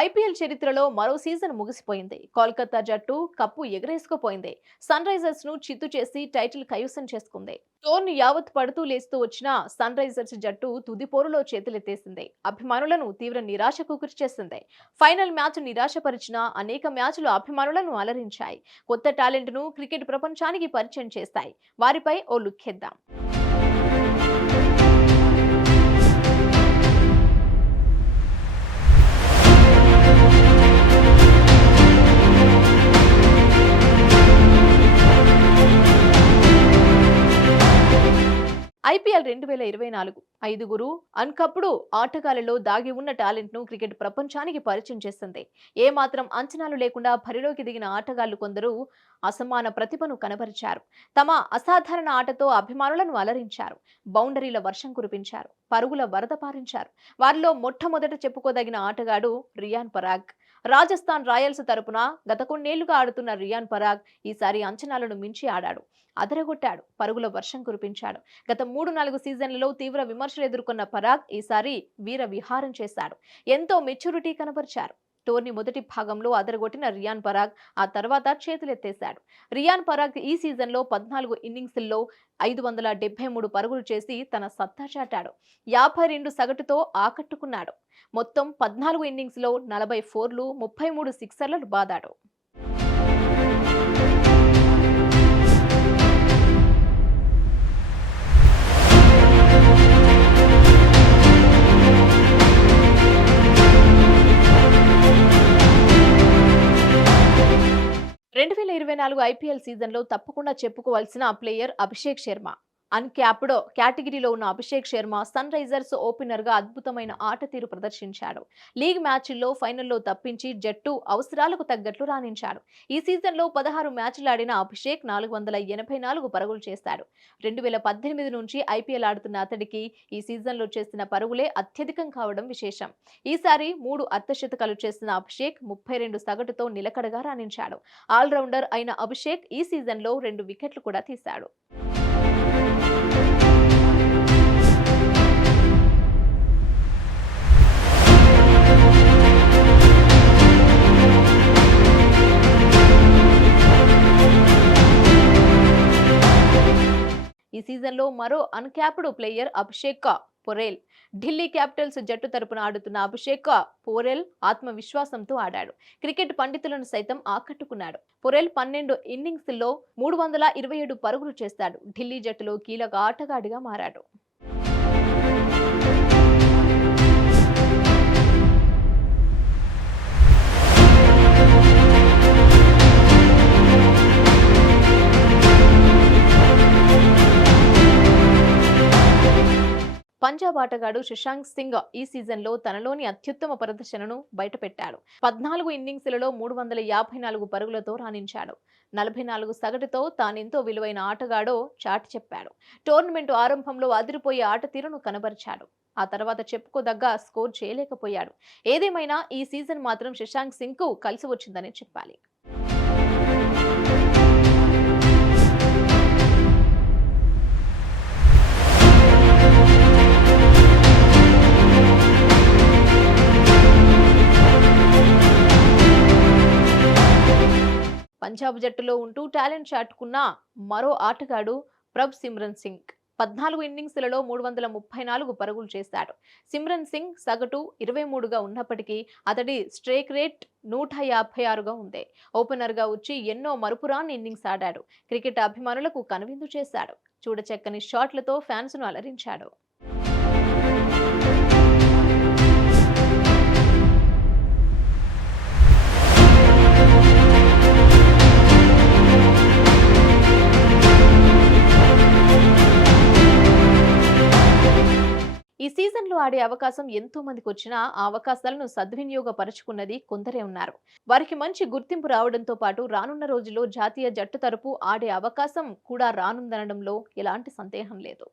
IPL చరిత్రలో మరో season ముగిసిపోయింది. కోల్కతా జట్టు కప్పు ఎగరేసుకుపోయింది. సన్ రైజర్స్ ను చిత్తు చేసి టైటిల్ కైవసం చేసుకుంది. టోర్ని యావత్ పడుతూ లేస్తూ వచ్చిన సన్ రైజర్స్ జట్టు తుది పోరులో చేతులెత్తేసింది. అభిమానులను తీవ్ర నిరాశకు గురిచేసింది. ఫైనల్ మ్యాచ్ నిరాశపరిచిన అనేక మ్యాచ్లు అభిమానులను అలరించాయి. కొత్త టాలెంట్ ను క్రికెట్ ప్రపంచానికి పరిచయం చేస్తాయి. వారిపై ఓ లుక్కేద్దాం. ఐపీఎల్ 2024 ఐదుగురు అన్కప్పుడు ఆటగాళ్లలో దాగి ఉన్న టాలెంట్ ను క్రికెట్ ప్రపంచానికి పరిచయం చేసింది. ఏ మాత్రం అంచనాలు లేకుండా బరిలోకి దిగిన ఆటగాళ్లు కొందరు అసమాన ప్రతిభను కనబరిచారు. తమ అసాధారణ ఆటతో అభిమానులను అలరించారు. బౌండరీల వర్షం కురిపించారు. పరుగుల వరద పారించారు. వారిలో మొట్టమొదట చెప్పుకోదగిన ఆటగాడు రియాన్ పరాగ్. రాజస్థాన్ రాయల్స్ తరపున గత కొన్నేళ్లుగా ఆడుతున్న రియాన్ పరాగ్ ఈసారి అంచనాలను మించి ఆడాడు. అదరగొట్టాడు. పరుగుల వర్షం కురిపించాడు. గత 3-4 సీజన్లలో తీవ్ర విమర్శలు ఎదుర్కొన్న పరాగ్ ఈసారి వీర విహారం చేశాడు. ఎంతో మెచ్యూరిటీ కనబరిచారు. టోర్నీ మొదటి భాగంలో అదరగొట్టిన రియాన్ పరాగ్ ఆ తర్వాత చేతులెత్తేశాడు. రియాన్ పరాగ్ ఈ సీజన్లో 14 ఇన్నింగ్స్ల్లో 573 పరుగులు చేసి తన సత్తా చాటాడు. 52 సగటుతో ఆకట్టుకున్నాడు. మొత్తం 14 ఇన్నింగ్స్లో 40 ఫోర్లు, 33 సిక్సర్లను బాదాడు. 2024 ఐపీఎల్ సీజన్లో తప్పకుండా చెప్పుకోవాల్సిన ప్లేయర్ అభిషేక్ శర్మ. అన్క్యాప్డ్ కేటగిరీలో ఉన్న Abhishek Sharma sunrisers opener గా అద్భుతమైన ఆట తీరు ప్రదర్శించాడు. లీగ్ మ్యాచ్ల్లో ఫైనల్లో తప్పించి జట్టు అవసరాలకు తగ్గట్లు రాణించాడు. ఈ సీజన్లో 16 మ్యాచ్లు ఆడిన అభిషేక్ 484 పరుగులు చేశాడు. 2018 నుంచి ఐపీఎల్ ఆడుతున్న అతడికి ఈ సీజన్లో చేసిన పరుగులే అత్యధికం కావడం విశేషం. ఈసారి 3 అర్ధశతకాలు చేసిన అభిషేక్ 32 సగటుతో నిలకడగా రాణించాడు. ఆల్రౌండర్ అయిన అభిషేక్ ఈ సీజన్లో 2 వికెట్లు కూడా తీశాడు. ఈ సీజన్లో మరో uncapped player Abhishek Porel. Delhi Capitals జట్టు తరపున ఆడుతున్న అభిషేక్ పొరేల్ ఆత్మవిశ్వాసంతో ఆడాడు. క్రికెట్ పండితులను సైతం ఆకట్టుకున్నాడు. పొరేల్ 12 ఇన్నింగ్స్ల్లో 327 పరుగులు చేశాడు. ఢిల్లీ జట్టులో కీలక ఆటగాడిగా మారాడు. పంజాబ్ ఆటగాడు శశాంక్ సింగ్ ఈ సీజన్లో తనలోని అత్యుత్తమ ప్రదర్శనను బయటపెట్టాడు. 14 ఇన్నింగ్స్లలో 354 పరుగులతో రాణించాడు. 44 సగటుతో తానెంతో విలువైన ఆటగాడో చాటి చెప్పాడు. టోర్నమెంటు ఆరంభంలో అదిరిపోయే ఆట తీరును కనబరిచాడు. ఆ తర్వాత చెప్పుకోదగ్గ స్కోర్ చేయలేకపోయాడు. ఏదేమైనా ఈ సీజన్ మాత్రం శశాంక్ సింగ్ కు కలిసి వచ్చిందని చెప్పాలి. పంజాబ్ జట్టులో ఉంటూ టాలెంట్ చాటుకున్న మరో ఆటగాడు ప్రభ్ సిమ్రన్ సింగ్. 14 ఇన్నింగ్స్లలో 334 పరుగులు చేశాడు. సిమ్రన్ సింగ్ సగటు 23గా ఉన్నప్పటికీ అతడి స్ట్రైక్ రేట్ 156గా ఉంది. ఓపెనర్గా వచ్చి ఎన్నో మరుపురాని ఇన్నింగ్స్ ఆడాడు. క్రికెట్ అభిమానులకు కనువిందు చేశాడు. చూడచక్కని షాట్లతో ఫ్యాన్స్ ను అలరించాడు. ఈ సీజన్లో ఆడే అవకాశం ఎంతో మందికి వచ్చినా ఆ అవకాశాలను సద్వినియోగపరుచుకున్నది కొందరే ఉన్నారు. వారికి మంచి గుర్తింపు రావడంతో పాటు రానున్న రోజుల్లో జాతీయ జట్టు తరపు ఆడే అవకాశం కూడా రానుందనడంలో ఎలాంటి సందేహం లేదు.